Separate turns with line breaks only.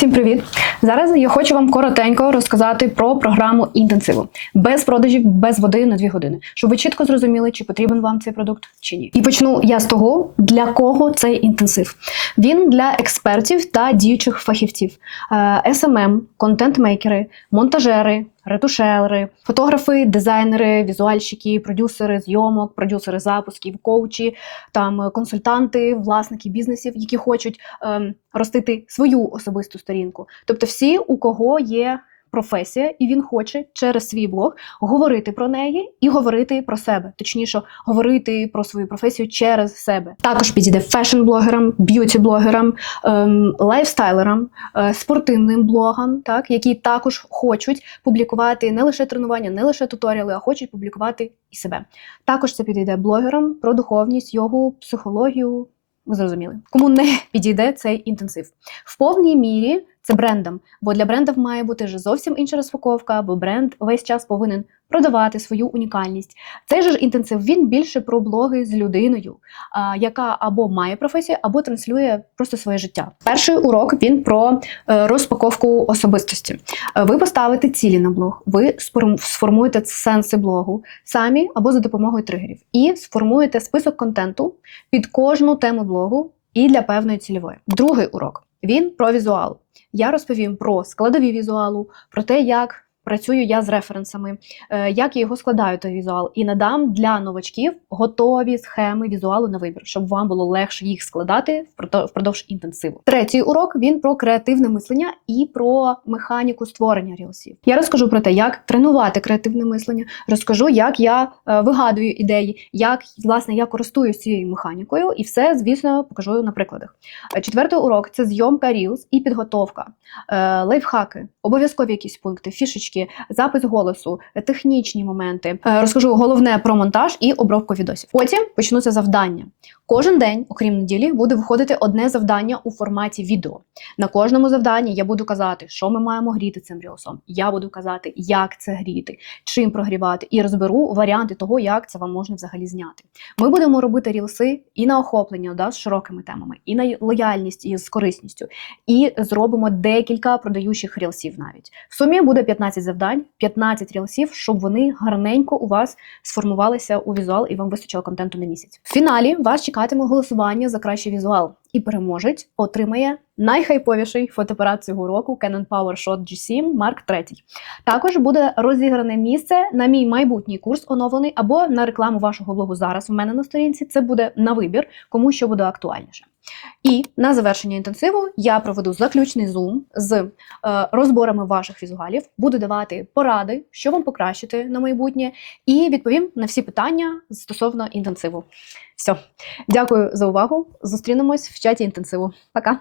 Всім привіт! Зараз я хочу вам коротенько розказати про програму інтенсиву без продажів, без води на 2 години, щоб ви чітко зрозуміли, чи потрібен вам цей продукт чи ні. І почну я з того, для кого цей інтенсив. Він для експертів та діючих фахівців, СММ, SMM, контент-мейкери, монтажери, ретушери, фотографи, дизайнери, візуальщики, продюсери зйомок, продюсери запусків, коучі, там е, консультанти, власники бізнесів, які хочуть ем, ростити свою особисту сторінку. Тобто, всі, у кого є професія, і він хоче через свій блог говорити про неї і говорити про себе, точніше, говорити про свою професію через себе. Також підійде фешн-блогерам, б'юті-блогерам, ем, лайфстайлерам, е, спортивним блогам, так які також хочуть публікувати не лише тренування, не лише туторіали, а хочуть публікувати і себе. Також це підійде блогерам про духовність, йогу, психологію. Ви зрозуміли, кому не підійде цей інтенсив в повній мірі. Це брендам, бо для брендів має бути вже зовсім інша розпаковка, бо бренд весь час повинен продавати свою унікальність. Цей же ж інтенсив він більше про блоги з людиною, яка або має професію, або транслює просто своє життя. Перший урок він про е, розпаковку особистості. Е, Ви поставите цілі на блог, ви сформуєте сенси блогу самі або за допомогою тригерів, і сформуєте список контенту під кожну тему блогу і для певної цільової. Другий урок він про візуал. Я розповім про складові візуалу, про те, як працюю я з референсами, е, як я його складаю той візуал, і надам для новачків готові схеми візуалу на вибір, щоб вам було легше їх складати впродовж інтенсиву. Третій урок він про креативне мислення і про механіку створення рілсів. Я розкажу про те, як тренувати креативне мислення, розкажу, як я е, вигадую ідеї, як власне я користуюсь цією механікою, і все, звісно, покажу на прикладах. Е, Четвертий урок це зйомка Reels і підготовка, лайфхаки, обов'язкові якісь пункти, фішечки, запис голосу, технічні моменти. Е, Розкажу головне про монтаж і обробку відосів. Потім почнуться завдання. Кожен день, окрім неділі, буде виходити одне завдання у форматі відео. На кожному завданні я буду казати, що ми маємо гріти цим рілсом. Я буду казати, як це гріти, чим прогрівати, і розберу варіанти того, як це вам можна взагалі зняти. Ми будемо робити рілси і на охоплення да, з широкими темами, і на лояльність і з корисністю, і зробимо декілька продаючих рілсів навіть. В сумі буде 15 завдань, 15 рілсів, щоб вони гарненько у вас сформувалися у візуал і вам вистачило контенту на місяць. В фіналі вас чекатиме голосування за кращий візуал, і переможець отримає найхайповіший фотоапарат цього року Canon PowerShot G7 Mark III. Також буде розігране місце на мій майбутній курс оновлений або на рекламу вашого блогу зараз. У мене на сторінці це буде на вибір, кому що буде актуальніше. І на завершення інтенсиву я проведу заключний зум з е, розборами ваших візуалів, буду давати поради, що вам покращити на майбутнє, і відповім на всі питання стосовно інтенсиву. Все, дякую за увагу. Зустрінемось в чаті інтенсиву. Пока.